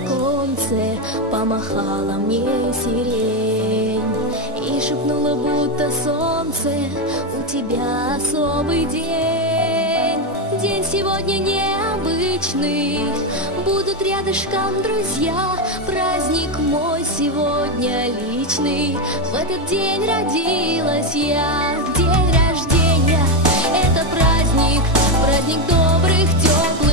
оконце помахала мне сирень и шепнула, будто солнце, у тебя особый день. День сегодня необычный, будут рядышком друзья. Праздник мой сегодня личный, в этот день родилась я. День рождения — это праздник, праздник добрых, теплых